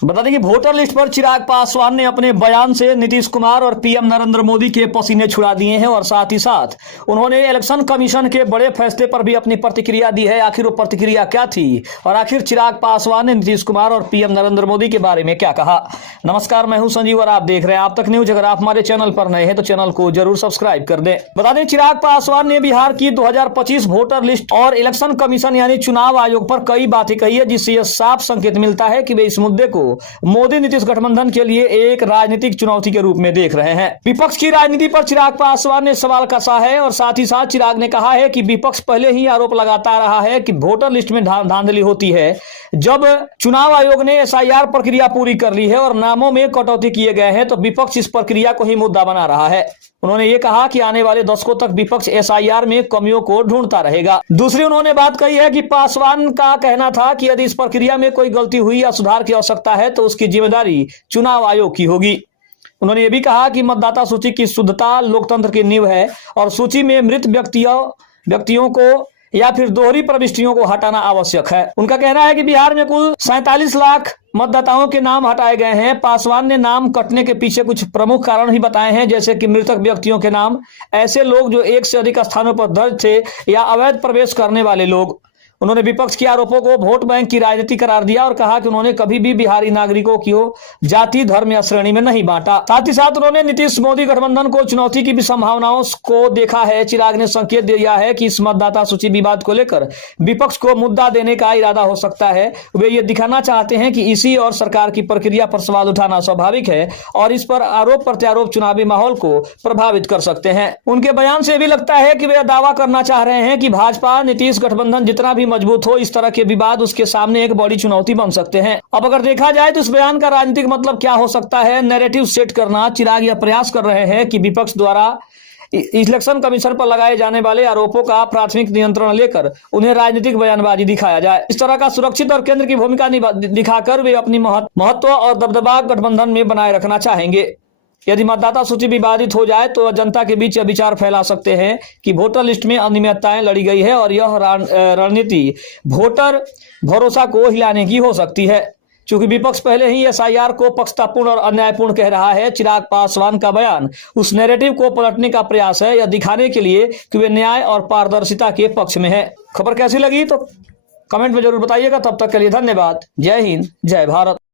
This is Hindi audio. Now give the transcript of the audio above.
बता दें कि वोटर लिस्ट पर चिराग पासवान ने अपने बयान से नीतीश कुमार और पीएम नरेंद्र मोदी के पसीने छुड़ा दिए हैं और साथ ही साथ उन्होंने इलेक्शन कमीशन के बड़े फैसले पर भी अपनी प्रतिक्रिया दी है। आखिर वो प्रतिक्रिया क्या थी और आखिर चिराग पासवान ने नीतीश कुमार और पीएम नरेंद्र मोदी के बारे में क्या कहा। नमस्कार, मैं हूं संजीव और आप देख रहे हैं आप तक न्यूज। अगर आप हमारे चैनल पर नए हैं तो चैनल को जरूर सब्सक्राइब कर दें। बता दें चिराग पासवान ने बिहार की 2025 वोटर लिस्ट और इलेक्शन कमीशन यानी चुनाव आयोग पर कई बातें कही है, जिससे यह साफ संकेत मिलता है कि वे इस मुद्दे को मोदी नीतीश गठबंधन के लिए एक राजनीतिक चुनौती के रूप में देख रहे हैं। विपक्ष की राजनीति पर चिराग पासवान ने सवाल कसा है और साथ ही साथ चिराग ने कहा है कि विपक्ष पहले ही आरोप लगाता रहा है कि वोटर लिस्ट में धांधली होती है। जब चुनाव आयोग ने एसआईआर प्रक्रिया पूरी कर ली है और नामों में कटौती किए गए हैं तो विपक्ष इस प्रक्रिया को ही मुद्दा बना रहा है। उन्होंने ये कहा कि आने वाले दशकों तक विपक्ष एसआईआर में कमियों को ढूंढता रहेगा। दूसरी उन्होंने बात कही है कि पासवान का कहना था कि यदि इस प्रक्रिया में कोई गलती हुई या सुधार की आवश्यकता है तो उसकी जिम्मेदारी चुनाव आयोग की होगी। उन्होंने ये भी कहा कि मतदाता सूची की शुद्धता लोकतंत्र की नींव है और सूची में मृत व्यक्तियों को या फिर दोहरी प्रविष्टियों को हटाना आवश्यक है। उनका कहना है कि बिहार में कुल 47 लाख मतदाताओं के नाम हटाए गए हैं। पासवान ने नाम कटने के पीछे कुछ प्रमुख कारण ही बताए हैं, जैसे कि मृतक व्यक्तियों के नाम, ऐसे लोग जो एक से अधिक स्थानों पर दर्ज थे या अवैध प्रवेश करने वाले लोग। उन्होंने विपक्ष के आरोपों को वोट बैंक की राजनीति करार दिया और कहा कि उन्होंने कभी भी बिहारी नागरिकों को जाति, धर्म या श्रेणी में नहीं बांटा। साथ ही साथ उन्होंने नीतीश मोदी गठबंधन को चुनौती की भी संभावनाओं को देखा है। चिराग ने संकेत दिया है कि इस मतदाता सूची विवाद को लेकर विपक्ष को मुद्दा देने का इरादा हो सकता है। वे ये दिखाना चाहते हैं कि इसी और सरकार की प्रक्रिया पर सवाल उठाना स्वाभाविक है और इस पर आरोप प्रत्यारोप चुनावी माहौल को प्रभावित कर सकते हैं। उनके बयान से भी लगता है कि वे दावा करना चाह रहे हैं कि भाजपा नीतीश गठबंधन जितना भी मजबूत हो, इस तरह के विवाद उसके सामने एक बड़ी चुनौती बन सकते हैं। अब अगर देखा जाए तो इस बयान का राजनीतिक मतलब क्या हो सकता है, नैरेटिव सेट करना। चिराग यह प्रयास कर रहे हैं कि विपक्ष द्वारा इलेक्शन कमीशन पर लगाए जाने वाले आरोपों का प्राथमिक नियंत्रण लेकर उन्हें राजनीतिक बयानबाजी दिखाया जाए। इस तरह का सुरक्षित और केंद्र की भूमिका दिखाकर वे अपनी महत्व और दबदबा गठबंधन में बनाए रखना चाहेंगे। यदि मतदाता सूची विवादित हो जाए तो जनता के बीच यह विचार फैला सकते हैं कि वोटर लिस्ट में अनियमितताएं लड़ी गई है और यह रणनीति वोटर भरोसा को हिलाने की हो सकती है। चूंकि विपक्ष पहले ही एसआईआर को पक्षतापूर्ण और अन्यायपूर्ण कह रहा है, चिराग पासवान का बयान उस नैरेटिव को पलटने का प्रयास है, यह दिखाने के लिए कि वे न्याय और पारदर्शिता के पक्ष में है। खबर कैसी लगी तो कमेंट में जरूर बताइएगा। तब तक के लिए धन्यवाद। जय हिंद, जय भारत।